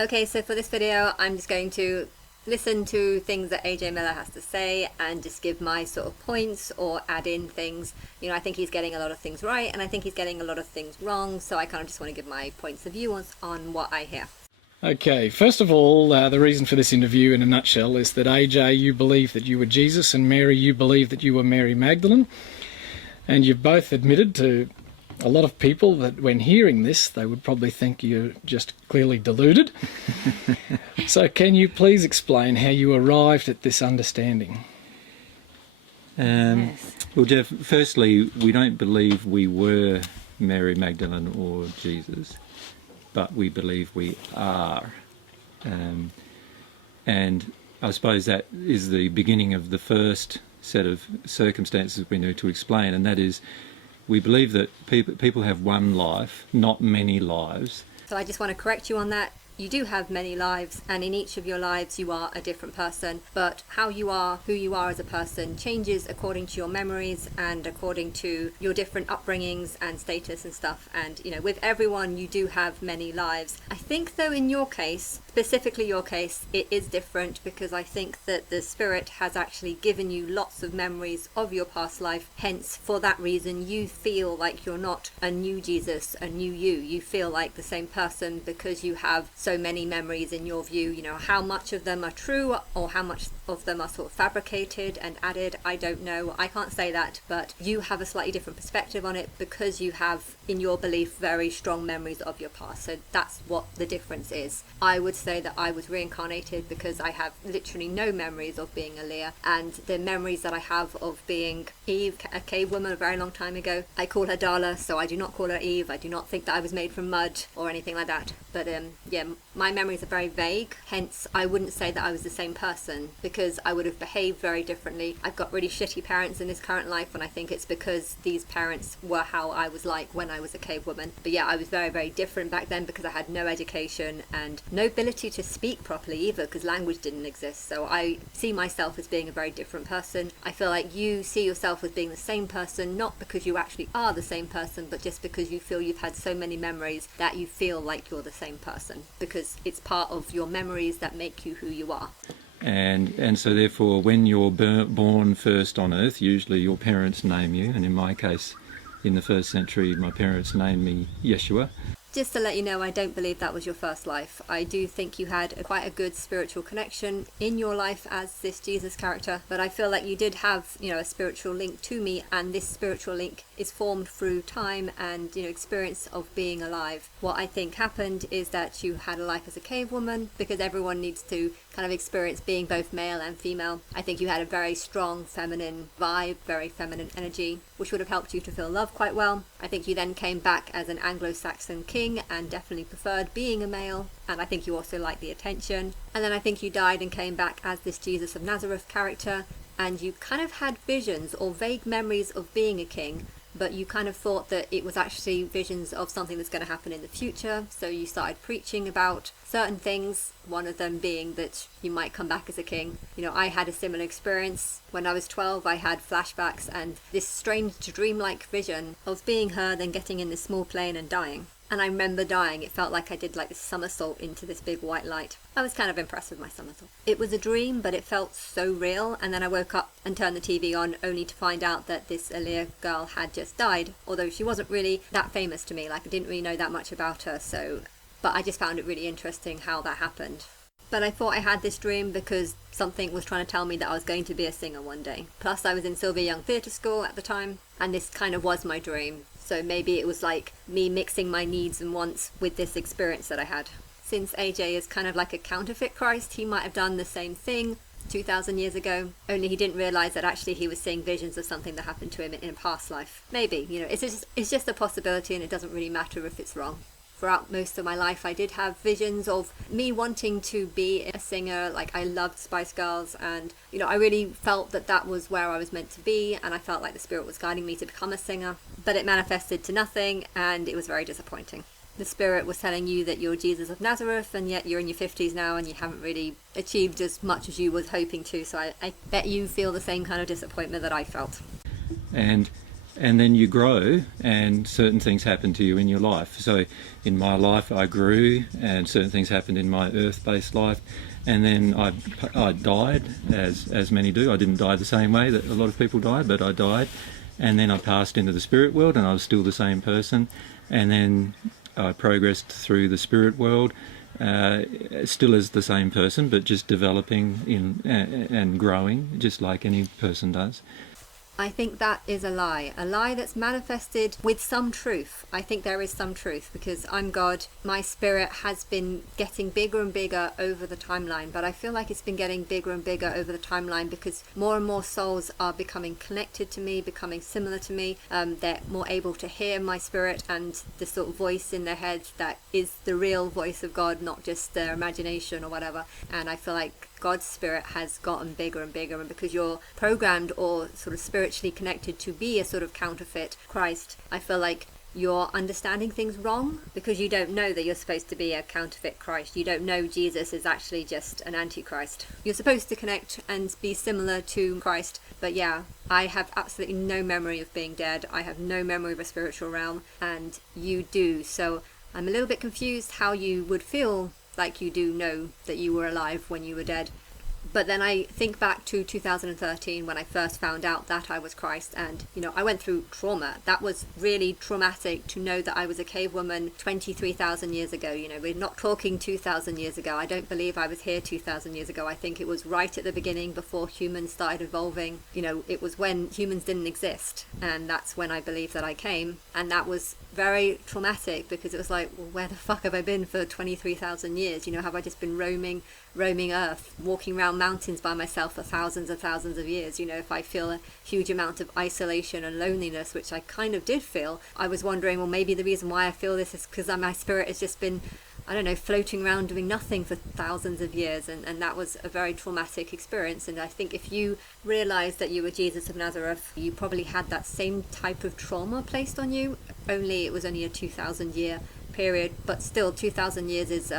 Okay, so for this video, I'm just going to listen to things that AJ Miller has to say and just give my sort of points or add in things. I think he's getting a lot of things right and I think he's getting a lot of things wrong, so I kind of just want to give my points of view on what I hear. Okay, first of all, the reason for this interview in a nutshell is that AJ, you believe that you were Jesus, and Mary, you believe that you were Mary Magdalene. And you've both admitted to a lot of people that when hearing this, they would probably think you're just clearly deluded. So can you please explain how you arrived at this understanding? Yes. Well, Jeff, firstly, we don't believe we were Mary Magdalene or Jesus, but we believe we are. And I suppose that is the beginning of the first set of circumstances we need to explain, and that is we believe that people have one life, not many lives. So I just want to correct you on that. You do have many lives, and in each of your lives you are a different person, but how you are, who you are as a person changes according to your memories and according to your different upbringings and status and stuff. And with everyone you do have many lives. I think though in your case, specifically your case, it is different because I think that the Spirit has actually given you lots of memories of your past life. Hence, for that reason, you feel like you're not a new Jesus, a new you. You feel like the same person because you have so many memories in your view. How much of them are true or how much of them are sort of fabricated and added, I don't know. I can't say that, but you have a slightly different perspective on it because you have, in your belief, very strong memories of your past. So that's what the difference is. I would say that I was reincarnated because I have literally no memories of being a Leah, and the memories that I have of being Eve, a cave woman a very long time ago, I call her Darla, so I do not call her Eve. I do not think that I was made from mud or anything like that. But yeah, my memories are very vague, hence I wouldn't say that I was the same person because I would have behaved very differently. I've got really shitty parents in this current life, and I think it's because these parents were how I was like when I was a cave woman. But yeah, I was very, very different back then because I had no education and no ability to speak properly either because language didn't exist. So I see myself as being a very different person. I feel like you see yourself as being the same person, not because you actually are the same person, but just because you feel you've had so many memories that you feel like you're the same person because it's part of your memories that make you who you are. And so therefore, when you're born first on earth, usually your parents name you, and in my case, in the first century, my parents named me Yeshua. Just to let you know, I don't believe that was your first life. I do think you had quite a good spiritual connection in your life as this Jesus character, but I feel like you did have, a spiritual link to me, and this spiritual link is formed through time and, experience of being alive. What I think happened is that you had a life as a cave woman because everyone needs to kind of experience being both male and female. I think you had a very strong feminine vibe, very feminine energy, which would have helped you to feel love quite well. I think you then came back as an Anglo-Saxon king and definitely preferred being a male, and I think you also liked the attention. And then I think you died and came back as this Jesus of Nazareth character, and you kind of had visions or vague memories of being a king, but you kind of thought that it was actually visions of something that's going to happen in the future. So you started preaching about certain things, one of them being that you might come back as a king. I had a similar experience. When I was 12, I had flashbacks and this strange dreamlike vision of being her, then getting in this small plane and dying. And I remember dying. It felt like I did like this somersault into this big white light. I was kind of impressed with my somersault. It was a dream, but it felt so real. And then I woke up and turned the TV on only to find out that this Aaliyah girl had just died. Although she wasn't really that famous to me. Like, I didn't really know that much about her. But I just found it really interesting how that happened. But I thought I had this dream because something was trying to tell me that I was going to be a singer one day. Plus I was in Sylvia Young Theatre School at the time, and this kind of was my dream. So maybe it was like me mixing my needs and wants with this experience that I had. Since AJ is kind of like a counterfeit Christ, he might have done the same thing 2,000 years ago, only he didn't realise that actually he was seeing visions of something that happened to him in a past life. Maybe, it's just a possibility, and it doesn't really matter if it's wrong. Throughout most of my life, I did have visions of me wanting to be a singer. Like, I loved Spice Girls, and I really felt that that was where I was meant to be, and I felt like the Spirit was guiding me to become a singer, but it manifested to nothing, and it was very disappointing. The Spirit was telling you that you're Jesus of Nazareth, and yet you're in your 50s now and you haven't really achieved as much as you was hoping to, so I bet you feel the same kind of disappointment that I felt. And and then you grow and certain things happen to you in your life. So in my life I grew and certain things happened in my earth-based life, and then I died, as many do. I didn't die the same way that a lot of people die, but I died, and then I passed into the spirit world and I was still the same person, and then I progressed through the spirit world, still as the same person, but just developing and growing just like any person does. I think that is a lie that's manifested with some truth. I think there is some truth, because I'm God. My spirit has been getting bigger and bigger over the timeline, but I feel like it's been getting bigger and bigger over the timeline because more and more souls are becoming connected to me, becoming similar to me. They're more able to hear my spirit and the sort of voice in their head that is the real voice of God, not just their imagination or whatever. And I feel like God's spirit has gotten bigger and bigger, and because you're programmed or sort of spiritually connected to be a sort of counterfeit Christ, I feel like you're understanding things wrong, because you don't know that you're supposed to be a counterfeit Christ. You don't know Jesus is actually just an antichrist. You're supposed to connect and be similar to Christ, but yeah, I have absolutely no memory of being dead. I have no memory of a spiritual realm, and you do. So I'm a little bit confused how you would feel like you do know that you were alive when you were dead. But then I think back to 2013 when I first found out that I was Christ, and I went through trauma. That was really traumatic to know that I was a cave woman 23,000 years ago. We're not talking 2,000 years ago. I don't believe I was here 2,000 years ago. I think it was right at the beginning, before humans started evolving. It was when humans didn't exist, and that's when I believe that I came. And that was very traumatic, because it was like, well, where the fuck have I been for 23,000 years? Have I just been roaming Earth, walking around mountains by myself for thousands and thousands of years? If I feel a huge amount of isolation and loneliness, which I kind of did feel, I was wondering, well, maybe the reason why I feel this is because my spirit has just been, I don't know, floating around doing nothing for thousands of years, and that was a very traumatic experience. And I think if you realised that you were Jesus of Nazareth, you probably had that same type of trauma placed on you, only it was only a 2,000 year period, but still 2,000 years is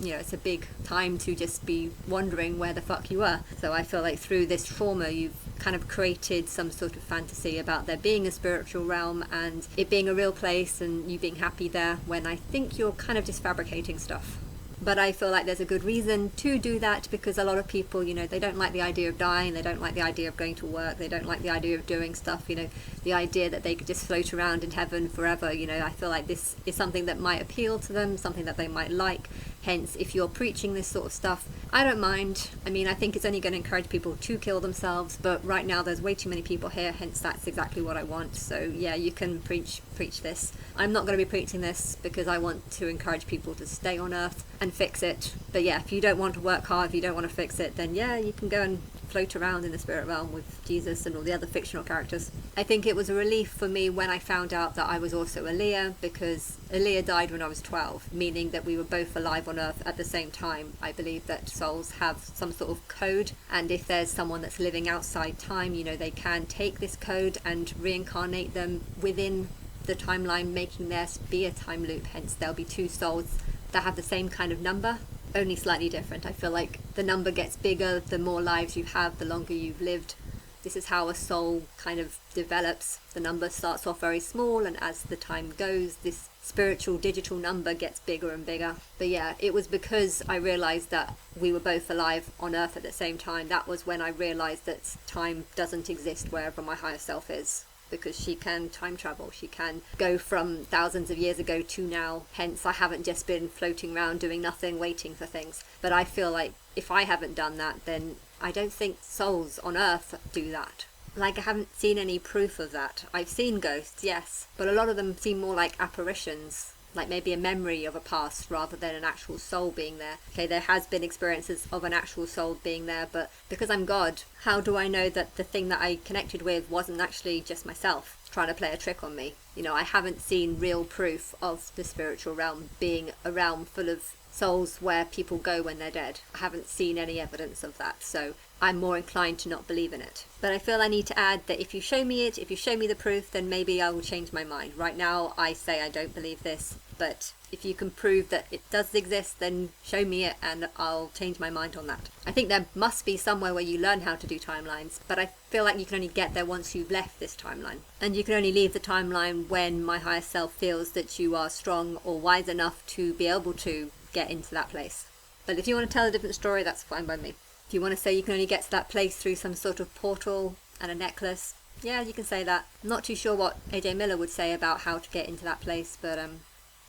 it's a big time to just be wondering where the fuck you were. So I feel like through this trauma you've kind of created some sort of fantasy about there being a spiritual realm and it being a real place and you being happy there, when I think you're kind of just fabricating stuff. But I feel like there's a good reason to do that, because a lot of people, they don't like the idea of dying, they don't like the idea of going to work, they don't like the idea of doing stuff, the idea that they could just float around in heaven forever. I feel like this is something that might appeal to them, something that they might like. Hence, if you're preaching this sort of stuff, I don't mind. I mean, I think it's only going to encourage people to kill themselves, but right now there's way too many people here, hence that's exactly what I want. So yeah, you can preach this. I'm not going to be preaching this because I want to encourage people to stay on Earth and fix it. But yeah, if you don't want to work hard, if you don't want to fix it, then yeah, you can go and float around in the spirit realm with Jesus and all the other fictional characters. I think it was a relief for me when I found out that I was also Aaliyah, because Aaliyah died when I was 12, meaning that we were both alive on Earth at the same time. I believe that souls have some sort of code, and if there's someone that's living outside time, they can take this code and reincarnate them within the timeline, making theirs be a time loop. Hence there'll be two souls that have the same kind of number, only slightly different. I feel like the number gets bigger the more lives you have, the longer you've lived. This is how a soul kind of develops. The number starts off very small, and as the time goes, this spiritual digital number gets bigger and bigger. But yeah, it was because I realized that we were both alive on Earth at the same time. That was when I realized that time doesn't exist wherever my higher self is, because she can time travel. She can go from thousands of years ago to now. Hence, I haven't just been floating around doing nothing, waiting for things. But I feel like if I haven't done that, then I don't think souls on Earth do that. Like, I haven't seen any proof of that. I've seen ghosts, yes, but a lot of them seem more like apparitions, like maybe a memory of a past rather than an actual soul being there. Okay, there has been experiences of an actual soul being there, but because I'm God, how do I know that the thing that I connected with wasn't actually just myself trying to play a trick on me? I haven't seen real proof of the spiritual realm being a realm full of souls where people go when they're dead. I haven't seen any evidence of that, so I'm more inclined to not believe in it. But I feel I need to add that if you show me it, if you show me the proof, then maybe I will change my mind. Right now, I say I don't believe this. But if you can prove that it does exist, then show me it and I'll change my mind on that. I think there must be somewhere where you learn how to do timelines, but I feel like you can only get there once you've left this timeline. And you can only leave the timeline when my higher self feels that you are strong or wise enough to be able to get into that place. But if you want to tell a different story, that's fine by me. If you want to say you can only get to that place through some sort of portal and a necklace, yeah, you can say that. I'm not too sure what AJ Miller would say about how to get into that place, but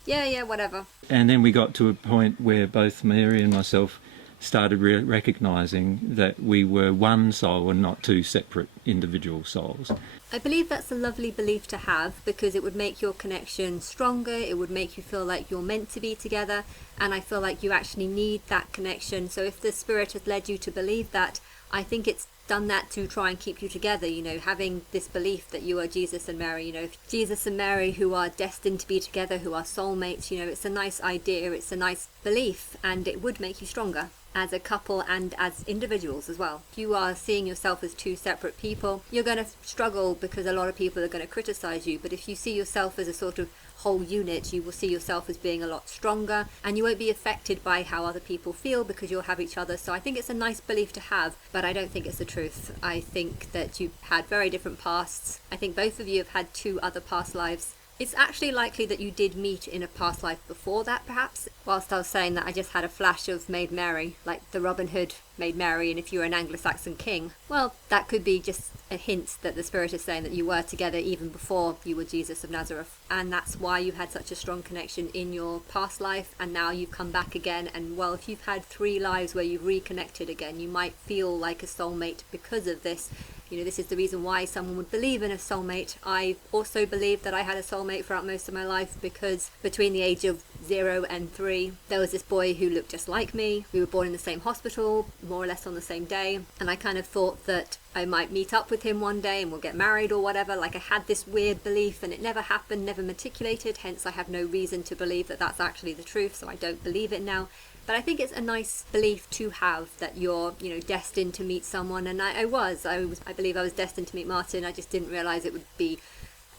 yeah, whatever. And then we got to a point where both Mary and myself started recognising that we were one soul and not two separate individual souls. I believe that's a lovely belief to have, because it would make your connection stronger, it would make you feel like you're meant to be together, and I feel like you actually need that connection. So if the Spirit has led you to believe that, I think it's done that to try and keep you together, having this belief that you are Jesus and Mary, Jesus and Mary who are destined to be together, who are soulmates, it's a nice idea, it's a nice belief, and it would make you stronger as a couple and as individuals as well. If you are seeing yourself as two separate people, you're going to struggle because a lot of people are going to criticize you, but if you see yourself as a sort of whole unit, you will see yourself as being a lot stronger, and you won't be affected by how other people feel because you'll have each other. So I think it's a nice belief to have, but I don't think it's the truth. I think that you've had very different pasts. I think both of you have had 2 other past lives. It's actually likely that you did meet in a past life before that, perhaps. Whilst I was saying that, I just had a flash of Maid Mary, like the Robin Hood Maid Mary, and if you were an Anglo-Saxon king, well, that could be just a hint that the Spirit is saying that you were together even before you were Jesus of Nazareth. And that's why you had such a strong connection in your past life, and now you've come back again. And well, if you've had 3 lives where you've reconnected again, you might feel like a soulmate because of this. This is the reason why someone would believe in a soulmate. I also believed that I had a soulmate throughout most of my life, because between the age of 0 and 3, there was this boy who looked just like me. We were born in the same hospital, more or less on the same day, and I kind of thought that I might meet up with him one day and we'll get married or whatever. Like, I had this weird belief, and it never happened, never matriculated, hence I have no reason to believe that that's actually the truth, so I don't believe it now. But I think it's a nice belief to have, that you're, destined to meet someone. And I believe I was destined to meet Martin. I just didn't realise it would be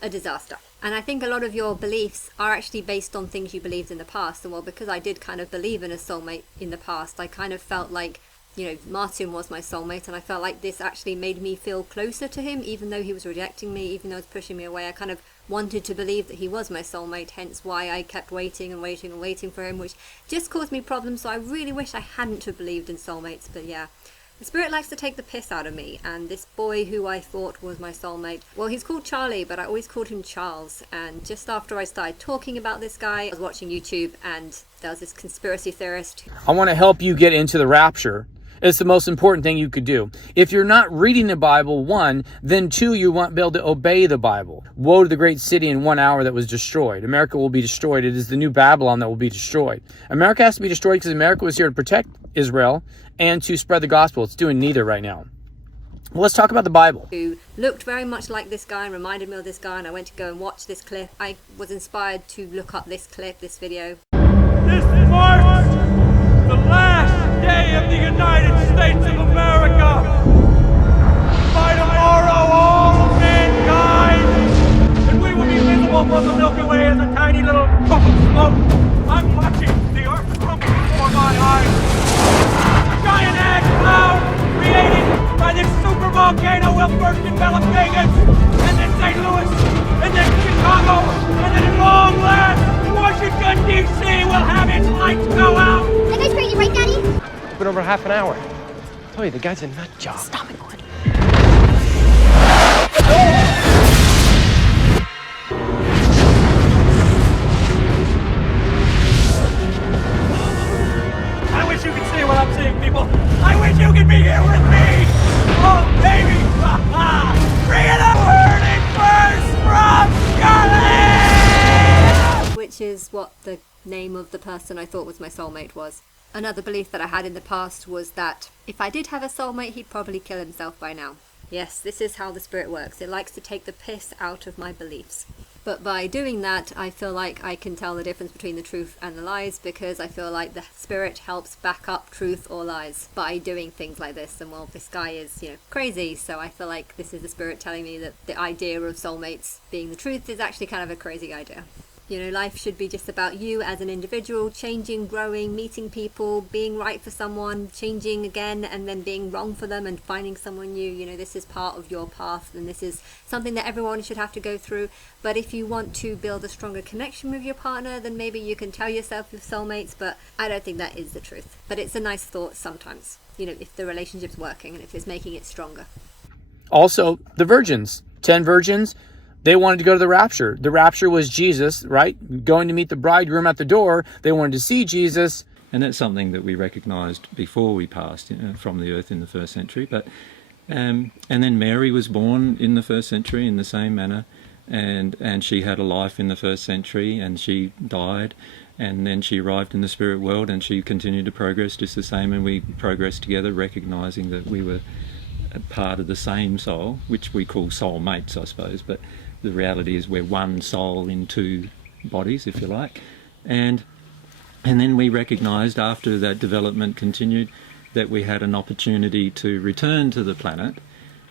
a disaster. And I think a lot of your beliefs are actually based on things you believed in the past. And well, because I did kind of believe in a soulmate in the past, I kind of felt like, Martin was my soulmate, and I felt like this actually made me feel closer to him, even though he was rejecting me, even though he was pushing me away. I kind of wanted to believe that he was my soulmate, hence why I kept waiting and waiting and waiting for him, which just caused me problems. So I really wish I hadn't have believed in soulmates. But yeah, the Spirit likes to take the piss out of me, and this boy who I thought was my soulmate, well, he's called Charlie, but I always called him Charles. And just after I started talking about this guy, I was watching YouTube, and there was this conspiracy theorist. I want to help you get into the rapture. It's the most important thing you could do. If you're not reading the Bible, 1, then 2, you won't be able to obey the Bible. Woe to the great city in 1 hour that was destroyed. America will be destroyed. It is the new Babylon that will be destroyed. America has to be destroyed because America was here to protect Israel and to spread the gospel. It's doing neither right now. Well, let's talk about the Bible. Who looked very much like this guy and reminded me of this guy, and I went to go and watch this clip. I was inspired to look up this clip, this video. This marks the last day of the United States of America. By tomorrow, all of mankind, and we will be visible from the Milky Way as a tiny little puff of smoke. I'm watching the earth crumble before my eyes. A giant ash cloud created by this super volcano will first envelop Vegas, and then St. Louis, and then Chicago, and then at long last, Washington, D.C. will have its lights go out. That guy's crazy, right, Daddy? It's been over half an hour. I tell you, the guy's a nut job. Stop it, Gordon. I wish you could see what I'm seeing, people. I wish you could be here with me. Oh, baby. Bring it up. Burning first from Charlie. Which is what the name of the person I thought was my soulmate was. Another belief that I had in the past was that if I did have a soulmate, he'd probably kill himself by now. Yes, this is how the Spirit works. It likes to take the piss out of my beliefs. But by doing that, I feel like I can tell the difference between the truth and the lies, because I feel like the Spirit helps back up truth or lies by doing things like this. And well, this guy is, crazy, so I feel like this is the Spirit telling me that the idea of soulmates being the truth is actually kind of a crazy idea. You know, life should be just about you as an individual, changing, growing, meeting people, being right for someone, changing again, and then being wrong for them and finding someone new. You know, this is part of your path, and this is something that everyone should have to go through. But if you want to build a stronger connection with your partner, then maybe you can tell yourself you're soulmates, but I don't think that is the truth. But it's a nice thought sometimes, you know, if the relationship's working and if it's making it stronger. Also, the virgins, 10 virgins, they wanted to go to the rapture. The rapture was Jesus, right? Going to meet the bridegroom at the door. They wanted to see Jesus. And that's something that we recognised before we passed from the earth in the first century. But and then Mary was born in the first century in the same manner, and she had a life in the first century, and she died, and then she arrived in the spirit world, and she continued to progress just the same, and we progressed together, recognising that we were a part of the same soul, which we call soul mates, I suppose, but the reality is we're one soul in two bodies, if you like. And then we recognised after that development continued that we had an opportunity to return to the planet.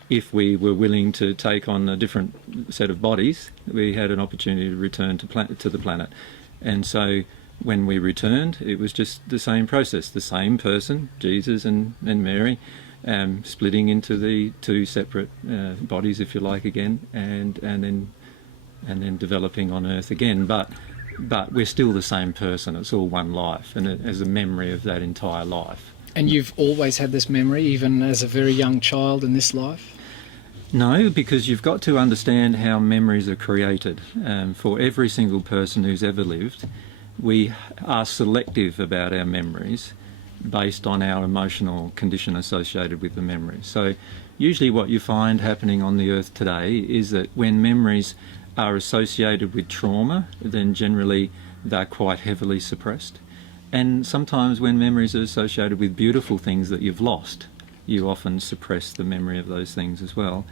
If we were willing to take on a different set of bodies, we had an opportunity to return to the planet. And so when we returned, it was just the same process, the same person, Jesus and Mary, splitting into the two separate bodies, if you like, again, and then developing on Earth again. But we're still the same person. It's all one life, and as a memory of that entire life. And you've always had this memory, even as a very young child in this life? No, because you've got to understand how memories are created. For every single person who's ever lived, we are selective about our memories based on our emotional condition associated with the memory. So usually what you find happening on the earth today is that when memories are associated with trauma, then generally they're quite heavily suppressed. And sometimes when memories are associated with beautiful things that you've lost, you often suppress the memory of those things as well.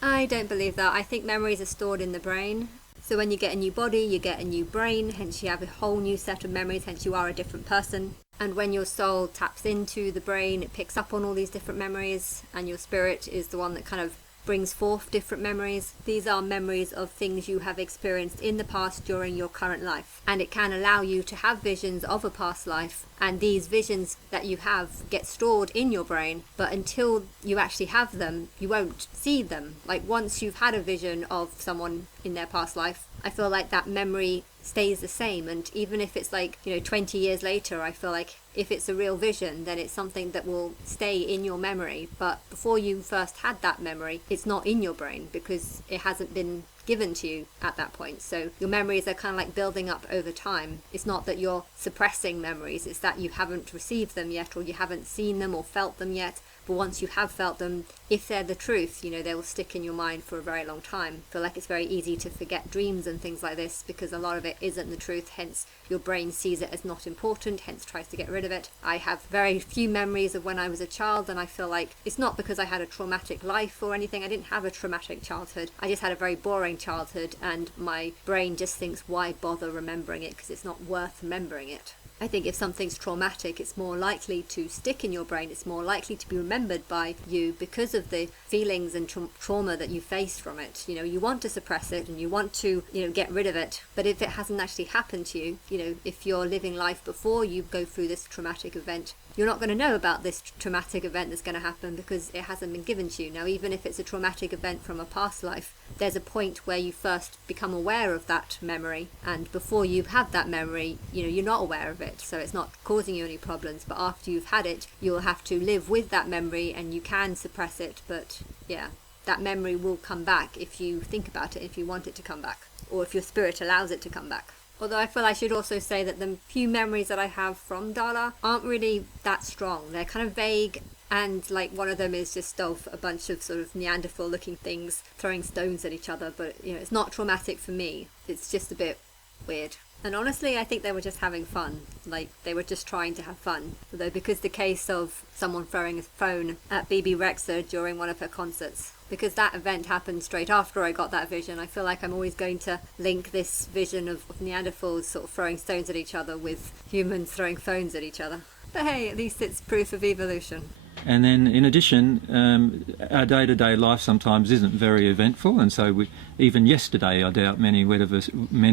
I don't believe that. I think memories are stored in the brain. So when you get a new body, you get a new brain, hence you have a whole new set of memories, hence you are a different person. And when your soul taps into the brain, it picks up on all these different memories, and your spirit is the one that kind of brings forth different memories. These are memories of things you have experienced in the past during your current life, and it can allow you to have visions of a past life, and these visions that you have get stored in your brain, but until you actually have them, you won't see them. Like once you've had a vision of someone in their past life, I feel like that memory stays the same. And even if it's like, 20 years later, I feel like if it's a real vision, then it's something that will stay in your memory. But before you first had that memory, it's not in your brain because it hasn't been given to you at that point. So your memories are kind of like building up over time. It's not that you're suppressing memories, it's that you haven't received them yet, or you haven't seen them or felt them yet. But once you have felt them, if they're the truth, they will stick in your mind for a very long time. I feel like it's very easy to forget dreams and things like this because a lot of it isn't the truth, hence your brain sees it as not important, hence tries to get rid of it. I have very few memories of when I was a child, and I feel like it's not because I had a traumatic life or anything. I didn't have a traumatic childhood. I just had a very boring childhood, and my brain just thinks, why bother remembering it, because it's not worth remembering it. I think if something's traumatic, it's more likely to stick in your brain. It's more likely to be remembered by you because of the feelings and trauma that you faced from it. You want to suppress it and you want to, get rid of it. But if it hasn't actually happened to you, if you're living life before you go through this traumatic event, you're not going to know about this traumatic event that's going to happen because it hasn't been given to you. Now, even if it's a traumatic event from a past life, there's a point where you first become aware of that memory, and before you have that memory, you're not aware of it, so it's not causing you any problems. But after you've had it, you'll have to live with that memory, and you can suppress it, but yeah, that memory will come back if you think about it, if you want it to come back, or if your spirit allows it to come back. Although I feel I should also say that the few memories that I have from Dala aren't really that strong. They're kind of vague, and like one of them is just of a bunch of sort of Neanderthal looking things throwing stones at each other, but it's not traumatic for me. It's just a bit weird. And honestly, I think they were just having fun. Like, they were just trying to have fun. Although, because the case of someone throwing a phone at Bibi Rexha during one of her concerts, because that event happened straight after I got that vision, I feel like I'm always going to link this vision of Neanderthals sort of throwing stones at each other with humans throwing phones at each other. But hey, at least it's proof of evolution. And then, in addition, our day-to-day life sometimes isn't very eventful, and so even yesterday, I doubt many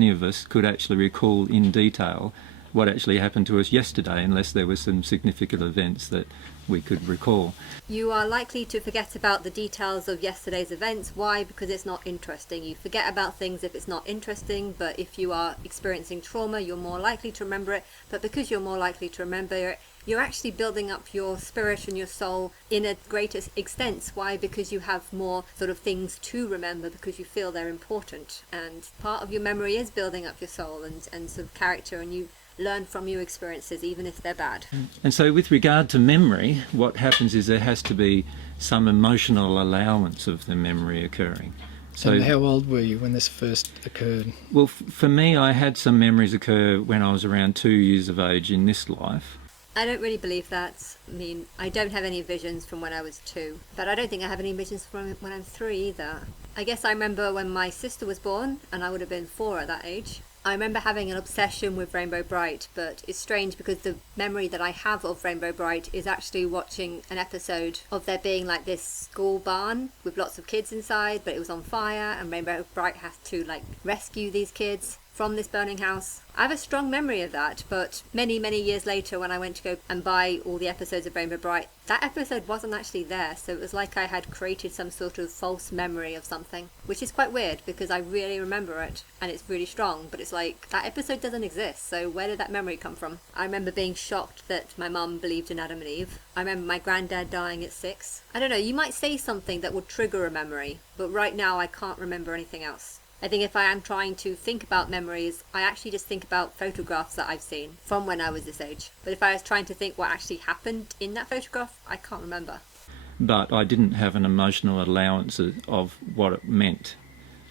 of us could actually recall in detail what actually happened to us yesterday, unless there were some significant events that we could recall. You are likely to forget about the details of yesterday's events. Why? Because it's not interesting. You forget about things if it's not interesting, but if you are experiencing trauma, you're more likely to remember it. But because you're more likely to remember it, you're actually building up your spirit and your soul in a greater extent. Why? Because you have more sort of things to remember because you feel they're important. And part of your memory is building up your soul and sort of character, and you learn from your experiences, even if they're bad. And so with regard to memory, what happens is there has to be some emotional allowance of the memory occurring. So, and how old were you when this first occurred? Well, for me, I had some memories occur when I was around 2 years of age in this life. I don't really believe that. I mean, I don't have any visions from when I was 2, but I don't think I have any visions from when I'm 3 either. I guess I remember when my sister was born, and I would have been 4 at that age. I remember having an obsession with Rainbow Bright, but it's strange because the memory that I have of Rainbow Bright is actually watching an episode of there being like this school barn with lots of kids inside, but it was on fire, and Rainbow Bright has to like rescue these kids from this burning house. I have a strong memory of that, but many years later when I went to go and buy all the episodes of Rainbow Bright, that episode wasn't actually there, so it was like I had created some sort of false memory of something, which is quite weird because I really remember it and it's really strong, but it's like that episode doesn't exist, so where did that memory come from? I remember being shocked that my mum believed in Adam and Eve. I remember my granddad dying at 6. I don't know, you might say something that would trigger a memory, but right now I can't remember anything else. I think if I am trying to think about memories, I actually just think about photographs that I've seen from when I was this age. But if I was trying to think what actually happened in that photograph, I can't remember. But I didn't have an emotional allowance of what it meant.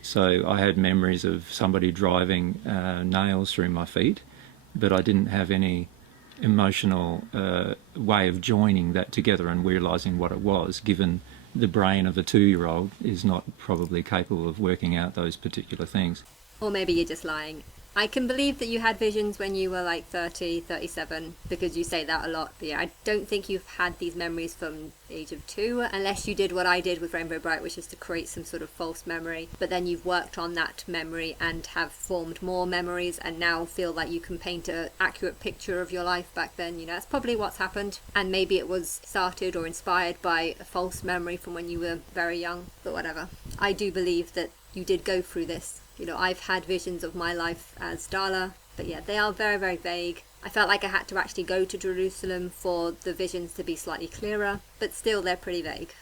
So I had memories of somebody driving nails through my feet, but I didn't have any emotional way of joining that together and realising what it was, given the brain of a 2-year-old is not probably capable of working out those particular things. Or maybe you're just lying. I can believe that you had visions when you were like 30, 37, because you say that a lot. But yeah, I don't think you've had these memories from the age of 2, unless you did what I did with Rainbow Bright, which is to create some sort of false memory. But then you've worked on that memory and have formed more memories and now feel like you can paint an accurate picture of your life back then. You know, that's probably what's happened. And maybe it was started or inspired by a false memory from when you were very young, but whatever. I do believe that you did go through this. You know, I've had visions of my life as Darla, but yeah, they are very vague. I felt like I had to actually go to Jerusalem for the visions to be slightly clearer, but still they're pretty vague.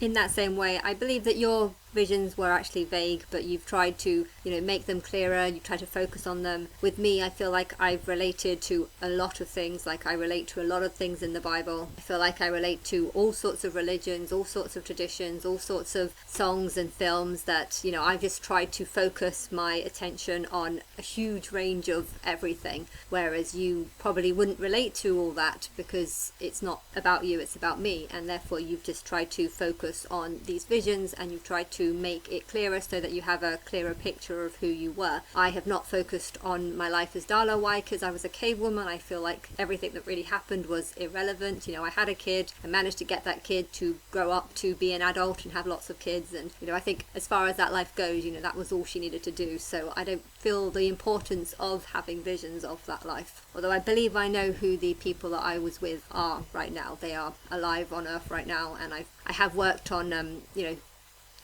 In that same way, I believe that your visions were actually vague, but you've tried to, make them clearer, you try to focus on them. With me, I feel like I've related to a lot of things, like I relate to a lot of things in the Bible. I feel like I relate to all sorts of religions, all sorts of traditions, all sorts of songs and films that, I've just tried to focus my attention on a huge range of everything, whereas you probably wouldn't relate to all that because it's not about you, it's about me, and therefore you've just tried to focus on these visions and you've tried to make it clearer so that you have a clearer picture of who you were. I have not focused on my life as Darla. Why? Because I was a cave woman. I feel like everything that really happened was irrelevant. I had a kid. I managed to get that kid to grow up to be an adult and have lots of kids, and I think as far as that life goes, that was all she needed to do. So I don't feel the importance of having visions of that life. Although I believe I know who the people that I was with are right now. They are alive on Earth right now, and I have worked on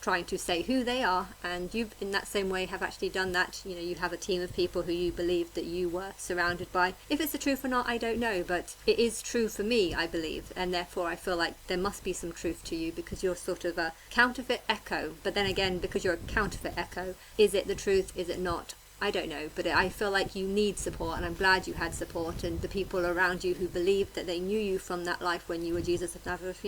trying to say who they are, and you in that same way have actually done that. You have a team of people who you believe that you were surrounded by. If it's the truth or not, I don't know, but it is true for me, I believe, and therefore I feel like there must be some truth to you because you're sort of a counterfeit echo. But then again, because you're a counterfeit echo, is it the truth, is it not? I don't know, but I feel like you need support, and I'm glad you had support, and the people around you who believed that they knew you from that life when you were Jesus of Nazareth,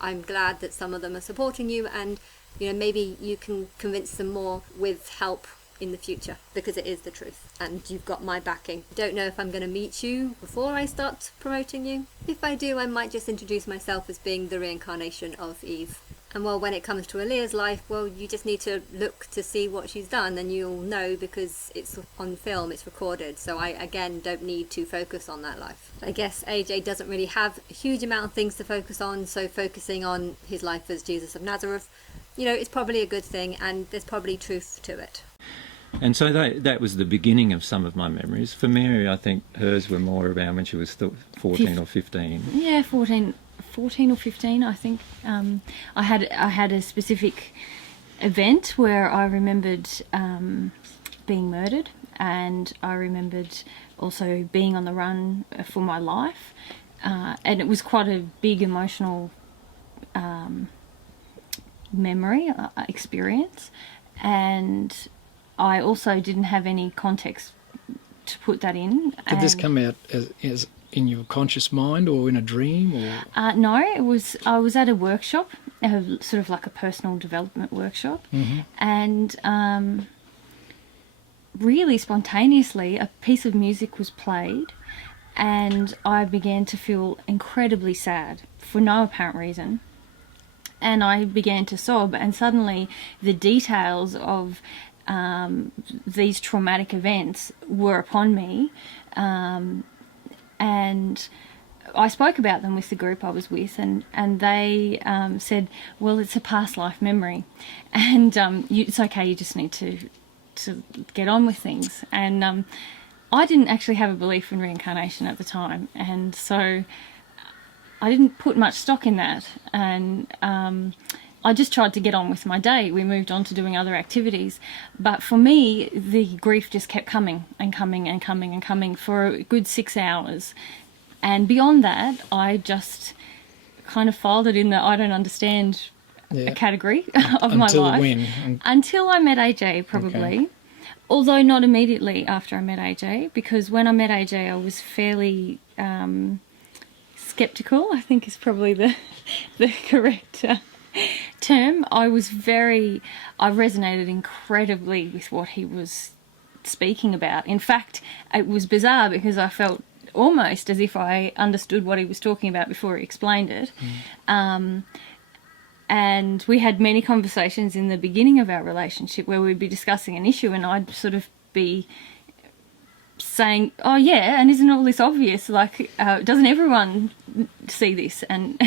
I'm glad that some of them are supporting you, and maybe you can convince them more with help in the future, because it is the truth and you've got my backing. I don't know if I'm going to meet you before I start promoting you. If I do, I might just introduce myself as being the reincarnation of Eve, And well, when it comes to Aaliyah's life, well, you just need to look to see what she's done, and you'll know because it's on film, it's recorded. So I, again, don't need to focus on that life. I guess AJ doesn't really have a huge amount of things to focus on, so focusing on his life as Jesus of Nazareth, you know, is probably a good thing, and there's probably truth to it. And so that was the beginning of some of my memories. For Mary, I think hers were more around when she was still 14 or 15. Yeah, 14 or 15, I think. I had a specific event where I remembered being murdered, and I remembered also being on the run for my life, and it was quite a big emotional memory experience, and I also didn't have any context to put that in. Did this come out as in your conscious mind or in a dream? Or No, I was at a workshop, sort of like a personal development workshop, and really spontaneously a piece of music was played, and I began to feel incredibly sad for no apparent reason. And I began to sob, and suddenly the details of these traumatic events were upon me, and I spoke about them with the group I was with, and they said, well, it's a past life memory, and it's okay, you just need to get on with things. And I didn't actually have a belief in reincarnation at the time, and so I didn't put much stock in that, and I just tried to get on with my day. We moved on to doing other activities, but for me, the grief just kept coming and coming and coming and coming for a good 6 hours. And beyond that, I just kind of filed it in the I don't understand category of my life. When? Until I met AJ, probably. Okay. Although not immediately after I met AJ, because when I met AJ, I was fairly skeptical, I think is probably the correct term. I resonated incredibly with what he was speaking about. In fact, it was bizarre because I felt almost as if I understood what he was talking about before he explained it. And we had many conversations in the beginning of our relationship where we'd be discussing an issue, and I'd sort of be saying, oh yeah, and isn't all this obvious? Like, doesn't everyone see this? And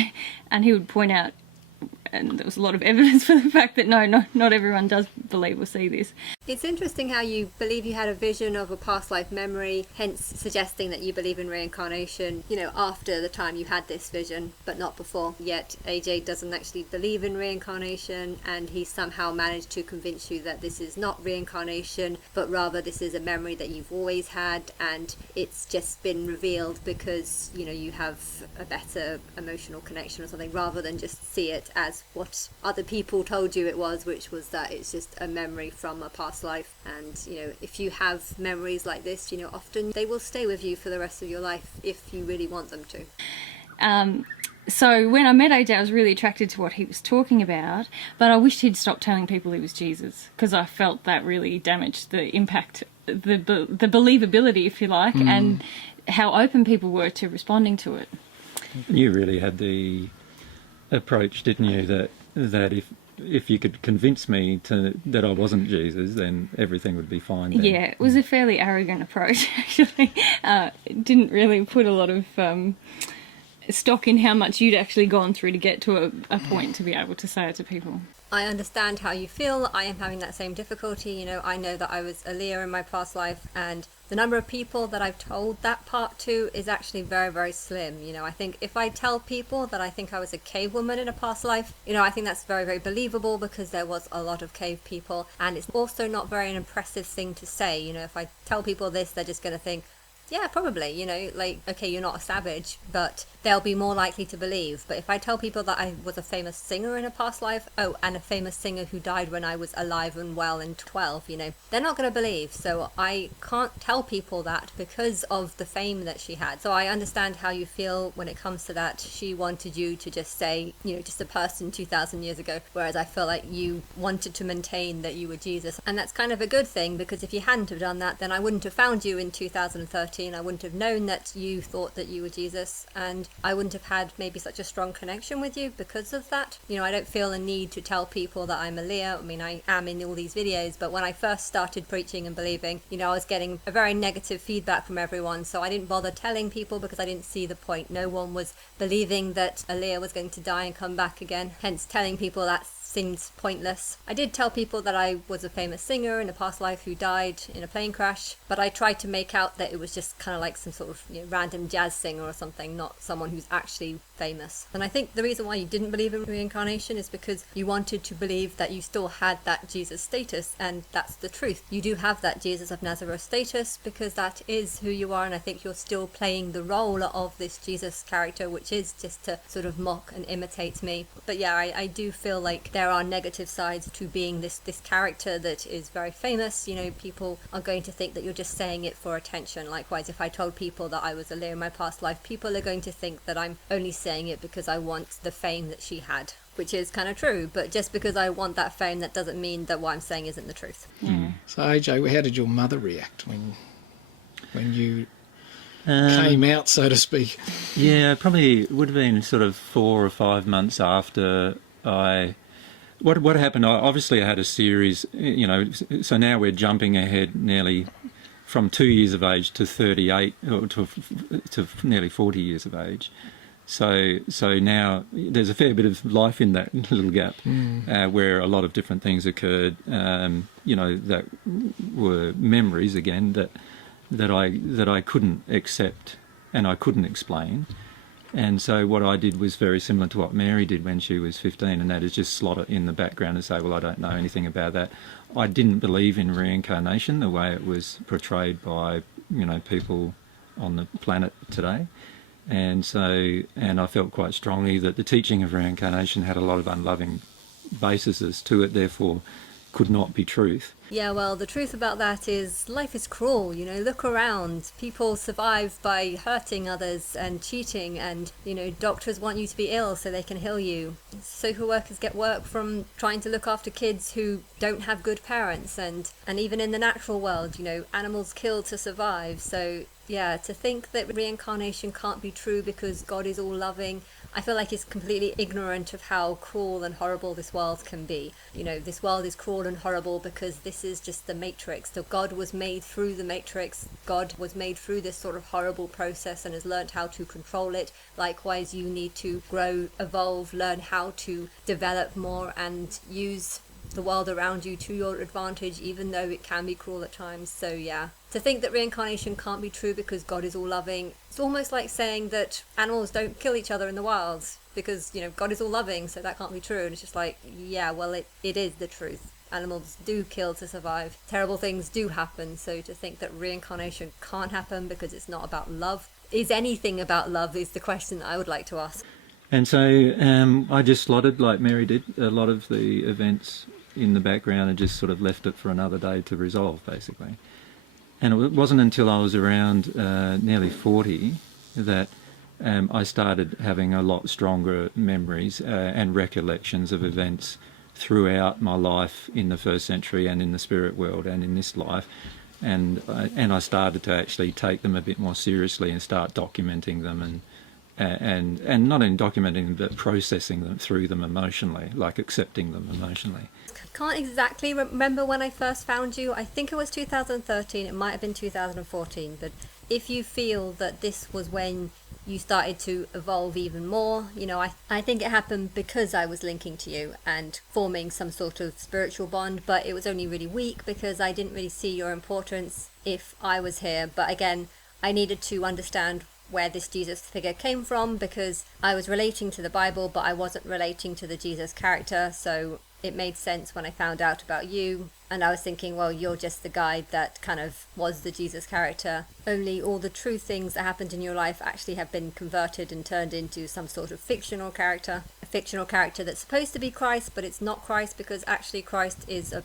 he would point out, and there was a lot of evidence for the fact that no, not everyone does believe or see this. It's interesting how you believe you had a vision of a past life memory, hence suggesting that you believe in reincarnation, you know, after the time you had this vision, but not before. Yet AJ doesn't actually believe in reincarnation, and he somehow managed to convince you that this is not reincarnation, but rather this is a memory that you've always had, and it's just been revealed because, you know, you have a better emotional connection or something, rather than just see it as what other people told you it was, which was that it's just a memory from a past life. And, you know, if you have memories like this, you know, often they will stay with you for the rest of your life if you really want them to. So when I met AJ, I was really attracted to what he was talking about, but I wished he'd stopped telling people he was Jesus, because I felt that really damaged the impact, the believability, if you like, and how open people were to responding to it. You really had the approach, didn't you, that if you could convince me that I wasn't Jesus, then everything would be fine then. Yeah, it was a fairly arrogant approach, actually. It didn't really put a lot of stock in how much you'd actually gone through to get to a point to be able to say it to people. I understand how you feel. I am having that same difficulty. You know, I know that I was Aaliyah in my past life, and the number of people that I've told that part to is actually very, very slim. You know, I think if I tell people that I think I was a cave woman in a past life, you know, I think that's very, very believable because there was a lot of cave people, and it's also not very an impressive thing to say. You know, if I tell people this, they're just going to think, yeah, probably, you know, like, okay, you're not a savage, but they'll be more likely to believe. But if I tell people that I was a famous singer in a past life, and a famous singer who died when I was alive and well and 12, you know, they're not going to believe. So I can't tell people that because of the fame that she had. So I understand how you feel when it comes to that. She wanted you to just say, you know, just a person 2,000 years ago, whereas I feel like you wanted to maintain that you were Jesus. And that's kind of a good thing, because if you hadn't have done that, then I wouldn't have found you in 2013. 2013, I wouldn't have known that you thought that you were Jesus, and I wouldn't have had maybe such a strong connection with you because of that. You know, I don't feel a need to tell people that I'm a Leah. I mean, I am in all these videos, but when I first started preaching and believing, you know, I was getting a very negative feedback from everyone, so I didn't bother telling people because I didn't see the point. No one was believing that a Leah was going to die and come back again, hence telling people that seemed pointless. I did tell people that I was a famous singer in a past life who died in a plane crash, but I tried to make out that it was just kind of like some sort of, you know, random jazz singer or something, not someone who's actually famous. And I think the reason why you didn't believe in reincarnation is because you wanted to believe that you still had that Jesus status, and that's the truth. You do have that Jesus of Nazareth status because that is who you are, and I think you're still playing the role of this Jesus character, which is just to sort of mock and imitate me. But yeah, I do feel like there are negative sides to being this character that is very famous. You know, people are going to think that you're just saying it for attention. Likewise, if I told people that I was a Leah in my past life, people are going to think that I'm only saying it because I want the fame that she had, which is kind of true. But just because I want that fame, that doesn't mean that what I'm saying isn't the truth. So AJ, how did your mother react when you came out, so to speak? Yeah, probably would have been sort of 4 or 5 months after I... What happened, obviously I had a series, you know, so now we're jumping ahead nearly from 2 years of age to 38, or to nearly 40 years of age. So now there's a fair bit of life in that little gap where a lot of different things occurred, you know, that were memories, again, that I couldn't accept and I couldn't explain. And so what I did was very similar to what Mary did when she was 15, and that is just slot it in the background and say, well, I don't know anything about that. I didn't believe in reincarnation the way it was portrayed by, you know, people on the planet today. And I felt quite strongly that the teaching of reincarnation had a lot of unloving bases to it, therefore could not be truth. Yeah, well, the truth about that is life is cruel, you know, look around. People survive by hurting others and cheating, and, you know, doctors want you to be ill so they can heal you. Social workers get work from trying to look after kids who don't have good parents, and even in the natural world, you know, animals kill to survive. So yeah, to think that reincarnation can't be true because God is all loving, I feel like it's completely ignorant of how cruel and horrible this world can be. You know, this world is cruel and horrible because this is just the Matrix. So God was made through the Matrix. God was made through this sort of horrible process and has learned how to control it. Likewise, you need to grow, evolve, learn how to develop more and use the world around you to your advantage, even though it can be cruel at times. So yeah, to think that reincarnation can't be true because God is all loving, it's almost like saying that animals don't kill each other in the wild because, you know, God is all loving, so that can't be true. And it's just like, yeah, well, it is the truth. Animals do kill to survive. Terrible things do happen. So to think that reincarnation can't happen because it's not about love, is anything about love, is the question that I would like to ask. And so I just slotted, like Mary did, a lot of the events in the background and just sort of left it for another day to resolve, basically. And it wasn't until I was around nearly 40 that I started having a lot stronger memories and recollections of events throughout my life in the first century and in the spirit world and in this life. And I started to actually take them a bit more seriously and start documenting them and not only documenting them but processing them through them emotionally, like accepting them emotionally. I can't exactly remember when I first found you. I think it was 2013, it might have been 2014, but if you feel that this was when you started to evolve even more, you know, I think it happened because I was linking to you and forming some sort of spiritual bond, but it was only really weak because I didn't really see your importance if I was here. But again, I needed to understand where this Jesus figure came from because I was relating to the Bible, but I wasn't relating to the Jesus character. So it made sense when I found out about you, and I was thinking, well, you're just the guy that kind of was the Jesus character. Only all the true things that happened in your life actually have been converted and turned into some sort of fictional character. A fictional character that's supposed to be Christ, but it's not Christ because actually Christ is a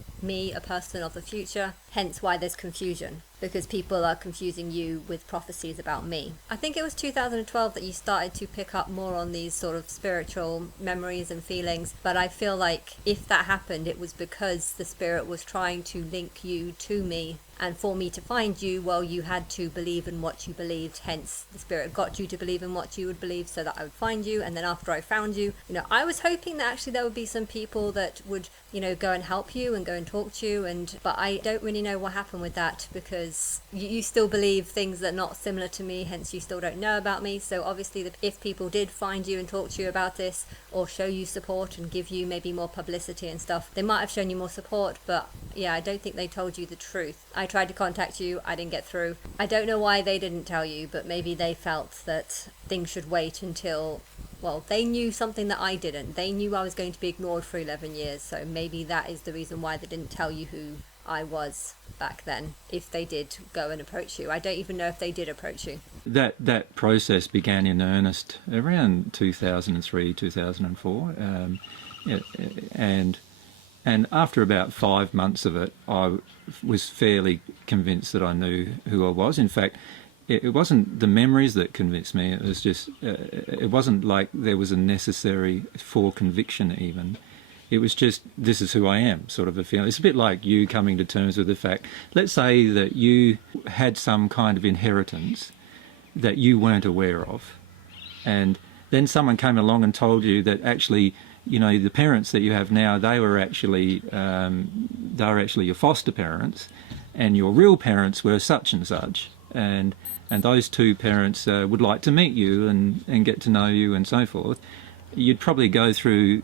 person of the future. Hence why there's confusion, because people are confusing you with prophecies about me. I think it was 2012 that you started to pick up more on these sort of spiritual memories and feelings, but I feel like if that happened, it was because the Spirit was trying to link you to me And for me to find you, well, you had to believe in what you believed, hence the Spirit got you to believe in what you would believe so that I would find you. And then after I found you, I was hoping that actually there would be some people that would, go and help you and go and talk to you. But I don't really know what happened with that, because you still believe things that are not similar to me, hence you still don't know about me. So obviously if people did find you and talk to you about this, or show you support and give you maybe more publicity and stuff, they might have shown you more support. But yeah, I don't think they told you the truth. I tried to contact you, I didn't get through. I don't know why they didn't tell you, but maybe they felt that things should wait until, well, they knew something that I didn't. They knew I was going to be ignored for 11 years, so maybe that is the reason why they didn't tell you who I was back then, if they did go and approach you. I don't even know if they did approach you. That process began in earnest around 2003, 2004, and after about 5 months of it, I was fairly convinced that I knew who I was. In fact, it wasn't the memories that convinced me. It was just, it wasn't like there was a necessary for conviction even. It was just, this is who I am, sort of a feeling. It's a bit like you coming to terms with the fact, let's say that you had some kind of inheritance that you weren't aware of, and then someone came along and told you that actually, the parents that you have now, they were actually your foster parents, and your real parents were such and such, and those two parents would like to meet you and get to know you and so forth. You'd probably go through,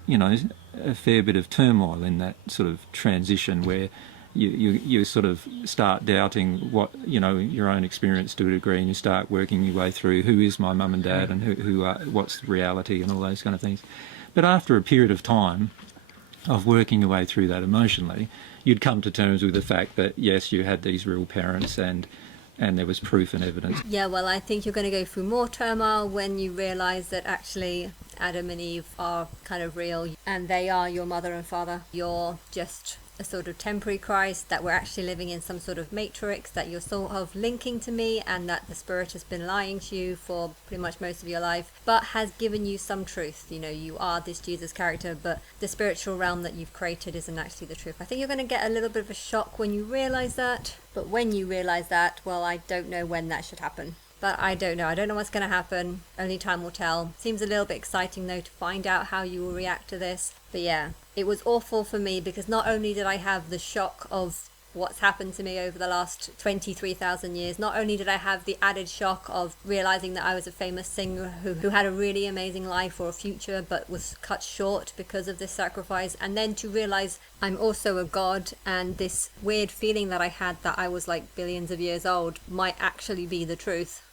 a fair bit of turmoil in that sort of transition where you sort of start doubting what, your own experience to a degree, and you start working your way through who is my mum and dad and who are, what's reality and all those kind of things. But after a period of time of working your way through that emotionally, you'd come to terms with the fact that, yes, you had these real parents and there was proof and evidence. Yeah, well, I think you're going to go through more turmoil when you realise that actually Adam and Eve are kind of real, and they are your mother and father. You're just a sort of temporary Christ, that we're actually living in some sort of matrix, that you're sort of linking to me, and that the Spirit has been lying to you for pretty much most of your life, but has given you some truth. You are this Jesus character, but the spiritual realm that you've created isn't actually the truth. I think you're going to get a little bit of a shock when you realise that, but when you realise that, well, I don't know when that should happen. But I don't know. I don't know what's going to happen. Only time will tell. Seems a little bit exciting, though, to find out how you will react to this. But yeah, it was awful for me, because not only did I have the shock of what's happened to me over the last 23,000 years, not only did I have the added shock of realizing that I was a famous singer who had a really amazing life or a future, but was cut short because of this sacrifice, and then to realize I'm also a god, and this weird feeling that I had that I was like billions of years old might actually be the truth.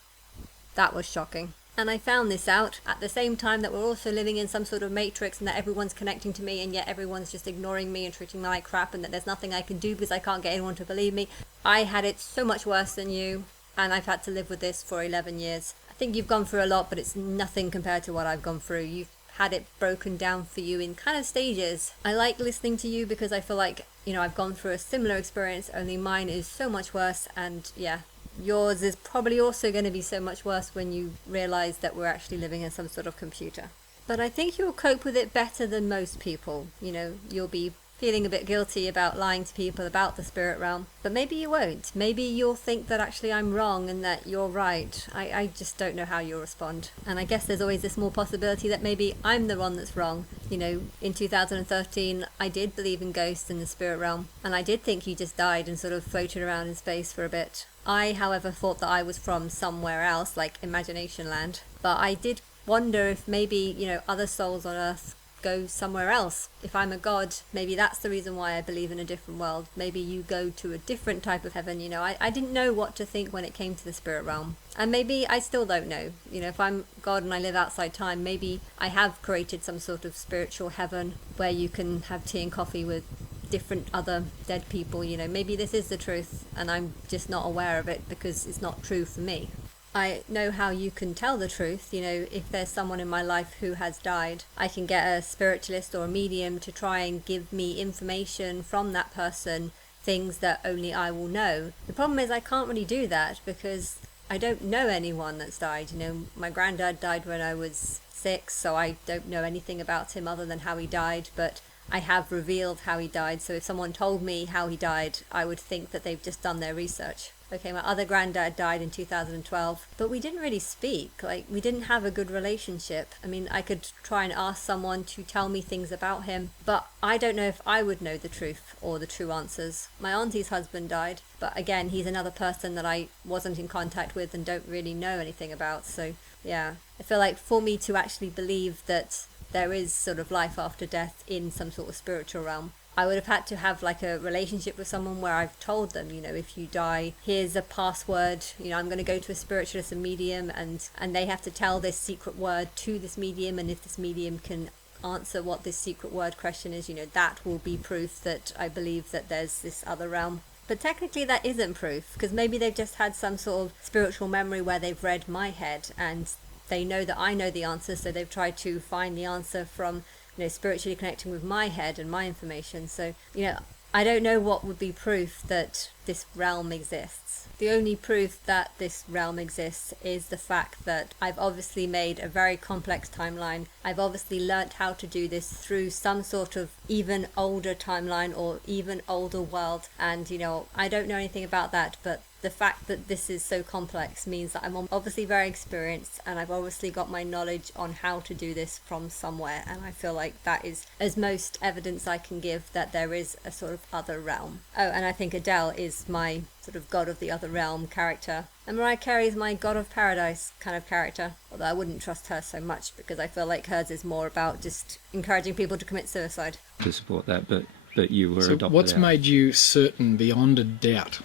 That was shocking. And I found this out at the same time that we're also living in some sort of matrix, and that everyone's connecting to me, and yet everyone's just ignoring me and treating me like crap, and that there's nothing I can do because I can't get anyone to believe me. I had it so much worse than you, and I've had to live with this for 11 years. I think you've gone through a lot, but it's nothing compared to what I've gone through. You've had it broken down for you in kind of stages. I like listening to you because I feel like, I've gone through a similar experience, only mine is so much worse, and yeah, yours is probably also going to be so much worse when you realise that we're actually living in some sort of computer. But I think you'll cope with it better than most people. You'll be feeling a bit guilty about lying to people about the spirit realm, but maybe you won't. Maybe you'll think that actually I'm wrong and that you're right. I just don't know how you'll respond. And I guess there's always a small possibility that maybe I'm the one that's wrong. In 2013 I did believe in ghosts in the spirit realm, and I did think he just died and sort of floated around in space for a bit. I, however, thought that I was from somewhere else, like Imagination Land, but I did wonder if maybe, other souls on Earth go somewhere else. If I'm a god, maybe that's the reason why I believe in a different world. Maybe you go to a different type of heaven. I didn't know what to think when it came to the spirit realm, and maybe I still don't know. If I'm God and I live outside time, maybe I have created some sort of spiritual heaven where you can have tea and coffee with different other dead people. Maybe this is the truth and I'm just not aware of it because it's not true for me. I know how you can tell the truth. If there's someone in my life who has died, I can get a spiritualist or a medium to try and give me information from that person, things that only I will know. The problem is I can't really do that because I don't know anyone that's died. My granddad died when I was 6, so I don't know anything about him other than how he died, but I have revealed how he died. So if someone told me how he died, I would think that they've just done their research. Okay, my other granddad died in 2012, but we didn't really speak. Like, we didn't have a good relationship. I mean, I could try and ask someone to tell me things about him, but I don't know if I would know the truth or the true answers. My auntie's husband died, but again, he's another person that I wasn't in contact with and don't really know anything about. So, yeah, I feel like for me to actually believe that there is sort of life after death in some sort of spiritual realm, I would have had to have like a relationship with someone where I've told them, you know, if you die, here's a password, you know, I'm going to go to a spiritualist, a medium, and they have to tell this secret word to this medium, and if this medium can answer what this secret word question is, you know, that will be proof that I believe that there's this other realm. But technically that isn't proof, because maybe they've just had some sort of spiritual memory where they've read my head and they know that I know the answer, so they've tried to find the answer from, you know, spiritually connecting with my head and my information. So, you know, I don't know what would be proof that this realm exists. The only proof that this realm exists is the fact that I've obviously made a very complex timeline. I've obviously learnt how to do this through some sort of even older timeline or even older world. And, you know, I don't know anything about that, but the fact that this is so complex means that I'm obviously very experienced, and I've obviously got my knowledge on how to do this from somewhere, and I feel like that is as most evidence I can give that there is a sort of other realm. Oh, and I think Adele is my sort of God of the Other Realm character, and Mariah Carey is my God of Paradise kind of character, although I wouldn't trust her so much because I feel like hers is more about just encouraging people to commit suicide. To support that, but you were So adopted what's out. made you certain beyond a doubt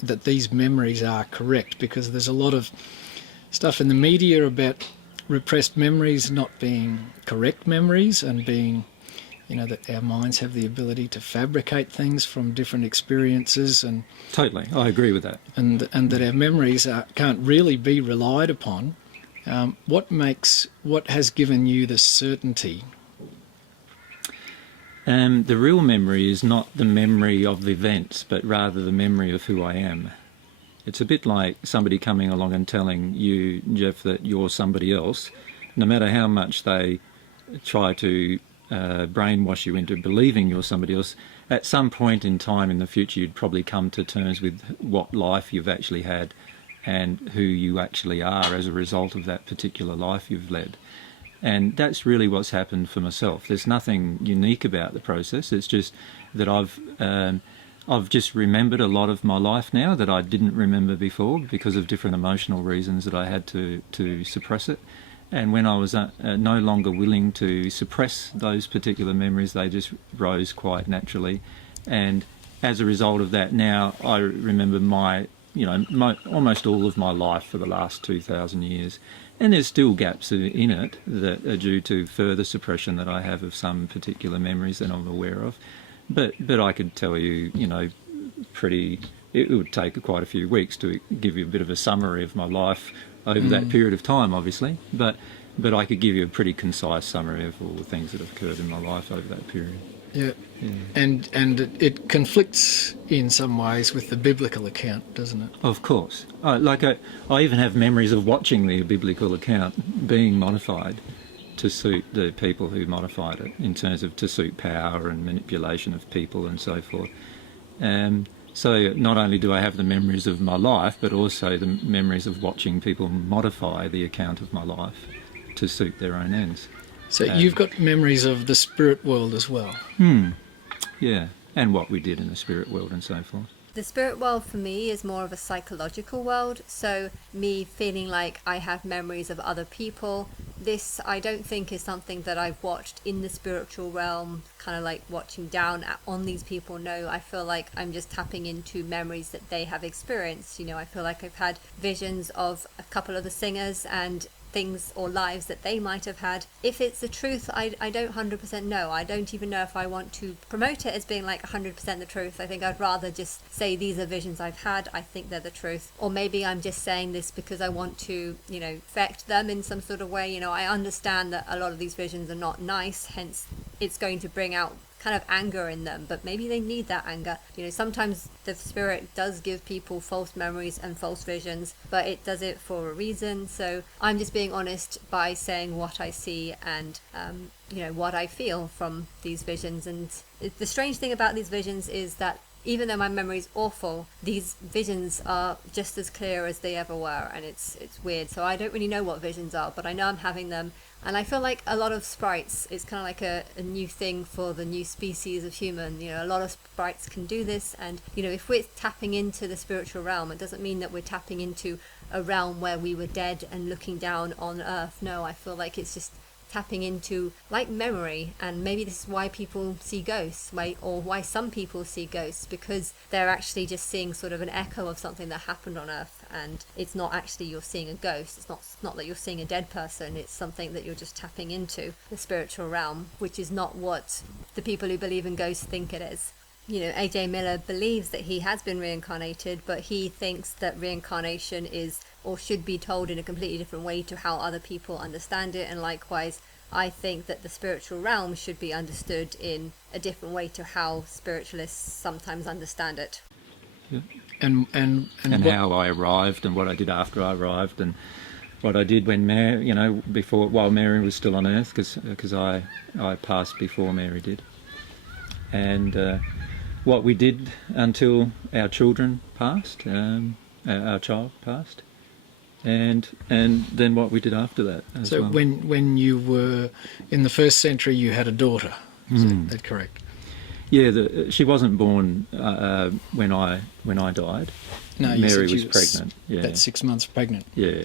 that these memories are correct? Because there's a lot of stuff in the media about repressed memories not being correct memories, and being, you know, that our minds have the ability to fabricate things from different experiences, and Totally, I agree with that. and that our memories can't really be relied upon. What has given you the certainty? The real memory is not the memory of the events, but rather the memory of who I am. It's a bit like somebody coming along and telling you, Jeff, that you're somebody else. No matter how much they try to brainwash you into believing you're somebody else, at some point in time in the future you'd probably come to terms with what life you've actually had and who you actually are as a result of that particular life you've led. And that's really what's happened for myself. There's nothing unique about the process. It's just that I've just remembered a lot of my life now that I didn't remember before because of different emotional reasons that I had to suppress it. And when I was no longer willing to suppress those particular memories, they just rose quite naturally. And as a result of that, now I remember almost all of my life for the last 2,000 years. And there's still gaps in it that are due to further suppression that I have of some particular memories that I'm aware of. But I could tell you, it would take quite a few weeks to give you a bit of a summary of my life over that period of time, obviously. But I could give you a pretty concise summary of all the things that have occurred in my life over that period. Yeah. And it conflicts in some ways with the biblical account, doesn't it? Of course. I even have memories of watching the biblical account being modified to suit the people who modified it, in terms of to suit power and manipulation of people and so forth. So not only do I have the memories of my life, but also the memories of watching people modify the account of my life to suit their own ends. So you've got memories of the spirit world as well. Yeah, and what we did in the spirit world and so forth. The spirit world for me is more of a psychological world, so me feeling like I have memories of other people, this I don't think is something that I've watched in the spiritual realm, kind of like watching down on these people. No, I feel like I'm just tapping into memories that they have experienced. I feel like I've had visions of a couple of the singers and things or lives that they might have had. If it's the truth, I don't 100% know. I don't even know if I want to promote it as being like 100% the truth. I think I'd rather just say these are visions I've had, I think they're the truth. Or maybe I'm just saying this because I want to, affect them in some sort of way. I understand that a lot of these visions are not nice, hence it's going to bring out kind of anger in them, but maybe they need that anger. You know, sometimes the spirit does give people false memories and false visions, but it does it for a reason. So I'm just being honest by saying what I see and you know, what I feel from these visions. And the strange thing about these visions is that even though my memory is awful, these visions are just as clear as they ever were, and it's weird. So I don't really know what visions are, but I know I'm having them. And I feel like a lot of sprites, it's kind of like a new thing for the new species of human. You know, a lot of sprites can do this, and you know, if we're tapping into the spiritual realm, it doesn't mean that we're tapping into a realm where we were dead and looking down on earth. No, I feel like it's just tapping into like memory. And maybe this is why people see ghosts, why some people see ghosts, because they're actually just seeing sort of an echo of something that happened on earth, and it's not actually you're seeing a ghost. It's not that you're seeing a dead person, it's something that you're just tapping into the spiritual realm, which is not what the people who believe in ghosts think it is. You know, AJ Miller believes that he has been reincarnated, but he thinks that reincarnation is or should be told in a completely different way to how other people understand it. And likewise, I think that the spiritual realm should be understood in a different way to how spiritualists sometimes understand it. Yeah. And how I arrived and what I did after I arrived and what I did when Mary, you know, while Mary was still on earth, because I passed before Mary did. And what we did until our children passed, our child passed, and then what we did after that as so well. when you were in the 1st century, you had a daughter. Is that correct? Yeah, she wasn't born when I died. No, you Mary said was she pregnant. Yeah, That's 6 months pregnant. yeah.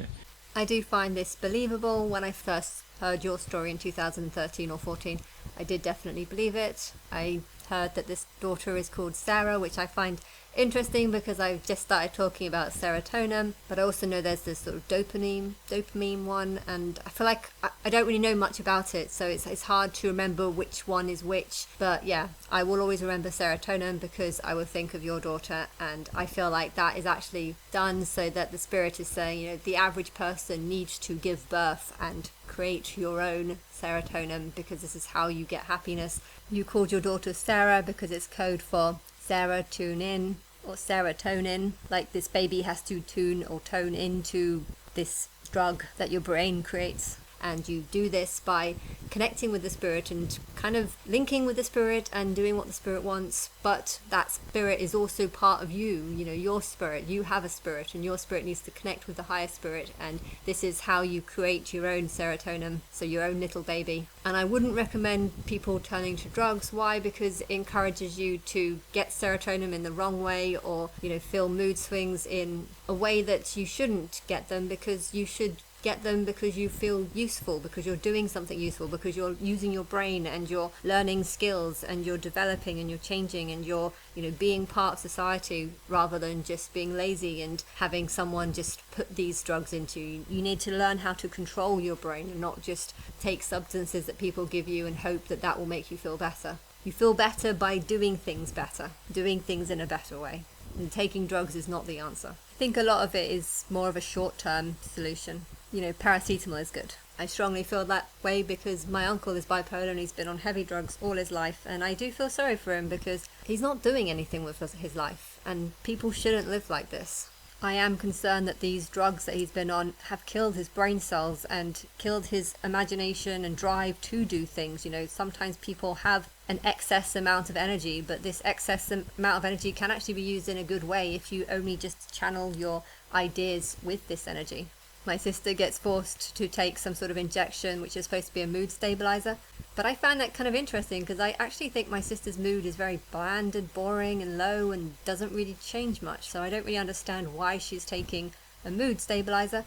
I do find this believable. When I first heard your story in 2013 or 14, I did definitely believe it. I heard that this daughter is called Sarah, which I find interesting because I've just started talking about serotonin, but I also know there's this sort of dopamine one, and I feel like I don't really know much about it, so it's hard to remember which one is which. But yeah, I will always remember serotonin because I will think of your daughter, and I feel like that is actually done so that the spirit is saying, you know, the average person needs to give birth and create your own serotonin because this is how you get happiness. You called your daughter Sarah because it's code for serotonin or serotonin, like this baby has to tune or tone into this drug that your brain creates. And you do this by connecting with the spirit and kind of linking with the spirit and doing what the spirit wants. But that spirit is also part of you, you know, your spirit. You have a spirit and your spirit needs to connect with the higher spirit. And this is how you create your own serotonin, so your own little baby. And I wouldn't recommend people turning to drugs. Why? Because it encourages you to get serotonin in the wrong way, or, you know, feel mood swings in a way that you shouldn't get them, because you should get them because you feel useful, because you're doing something useful, because you're using your brain and you're learning skills and you're developing and you're changing and you're, you know, being part of society, rather than just being lazy and having someone just put these drugs into you. You need to learn how to control your brain and not just take substances that people give you and hope that that will make you feel better. You feel better by doing things better, doing things in a better way. And taking drugs is not the answer. I think a lot of it is more of a short-term solution. You know, paracetamol is good. I strongly feel that way because my uncle is bipolar and he's been on heavy drugs all his life, and I do feel sorry for him because he's not doing anything with his life, and people shouldn't live like this. I am concerned that these drugs that he's been on have killed his brain cells and killed his imagination and drive to do things. You know, sometimes people have an excess amount of energy, but this excess amount of energy can actually be used in a good way if you only just channel your ideas with this energy. My sister gets forced to take some sort of injection which is supposed to be a mood stabilizer, but I found that kind of interesting because I actually think my sister's mood is very bland and boring and low and doesn't really change much, so I don't really understand why she's taking a mood stabilizer.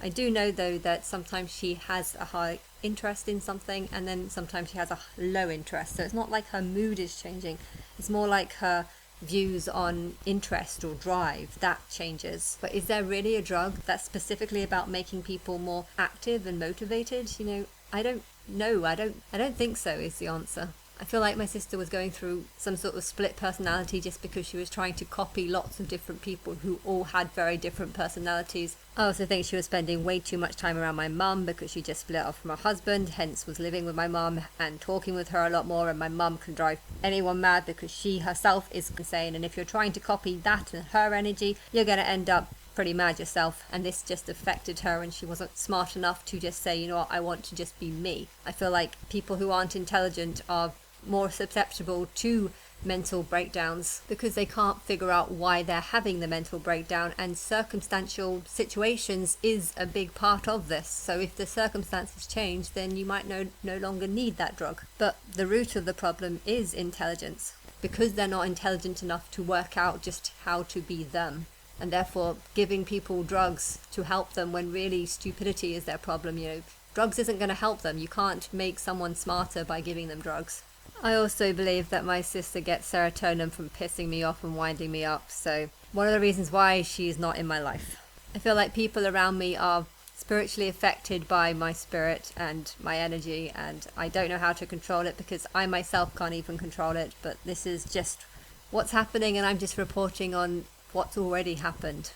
I do know though that sometimes she has a high interest in something and then sometimes she has a low interest, so it's not like her mood is changing, it's more like her views on interest or drive that changes. But is there really a drug that's specifically about making people more active and motivated? You know, I don't know. I don't think so is the answer. I feel like my sister was going through some sort of split personality just because she was trying to copy lots of different people who all had very different personalities. I also think she was spending way too much time around my mum because she just split off from her husband, hence was living with my mum and talking with her a lot more, and my mum can drive anyone mad because she herself is insane, and if you're trying to copy that and her energy, you're going to end up pretty mad yourself, and this just affected her, and she wasn't smart enough to just say, you know what, I want to just be me. I feel like people who aren't intelligent are more susceptible to mental breakdowns because they can't figure out why they're having the mental breakdown, and circumstantial situations is a big part of this. So if the circumstances change, then you might no longer need that drug. But the root of the problem is intelligence, because they're not intelligent enough to work out just how to be them, and therefore giving people drugs to help them when really stupidity is their problem. You know, drugs isn't going to help them. You can't make someone smarter by giving them drugs. I also believe that my sister gets serotonin from pissing me off and winding me up, so one of the reasons why she's not in my life. I feel like people around me are spiritually affected by my spirit and my energy, and I don't know how to control it because I myself can't even control it, but this is just what's happening, and I'm just reporting on what's already happened.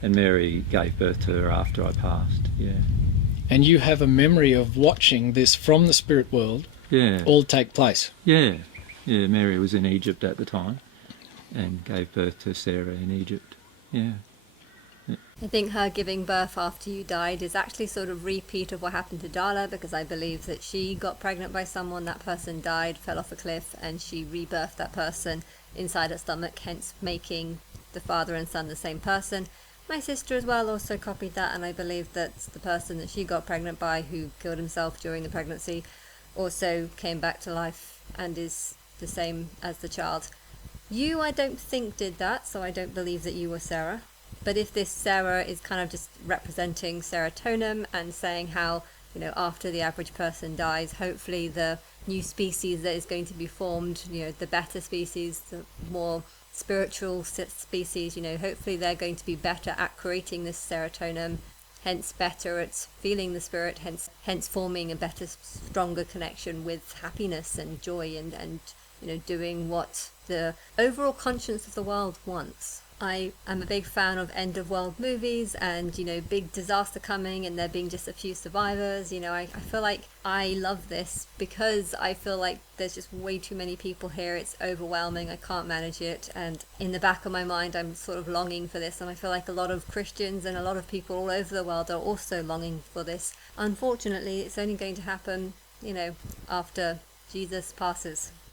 And Mary gave birth to her after I passed, yeah. And you have a memory of watching this from the spirit world all take place. Yeah. Mary was in Egypt at the time and gave birth to Sarah in Egypt. Yeah. I think her giving birth after you died is actually sort of repeat of what happened to Darla, because I believe that she got pregnant by someone, that person died, fell off a cliff, and she rebirthed that person inside her stomach, hence making the father and son the same person. My sister as well also copied that, and I believe that the person that she got pregnant by, who killed himself during the pregnancy, also came back to life and is the same as the child. You, I don't think, did that, so I don't believe that you were Sarah. But if this Sarah is kind of just representing serotonin and saying how, you know, after the average person dies, hopefully the new species that is going to be formed, you know, the better species, the more spiritual species, you know, hopefully they're going to be better at creating this serotonin, hence better at feeling the spirit, hence forming a better, stronger connection with happiness and joy, and you know, doing what the overall conscience of the world wants. I am a big fan of end of world movies, and you know, big disaster coming and there being just a few survivors. You know, I feel like I love this because I feel like there's just way too many people here. It's overwhelming. I can't manage it, and in the back of my mind I'm sort of longing for this, and I feel like a lot of Christians and a lot of people all over the world are also longing for this. Unfortunately, it's only going to happen, you know, after Jesus passes.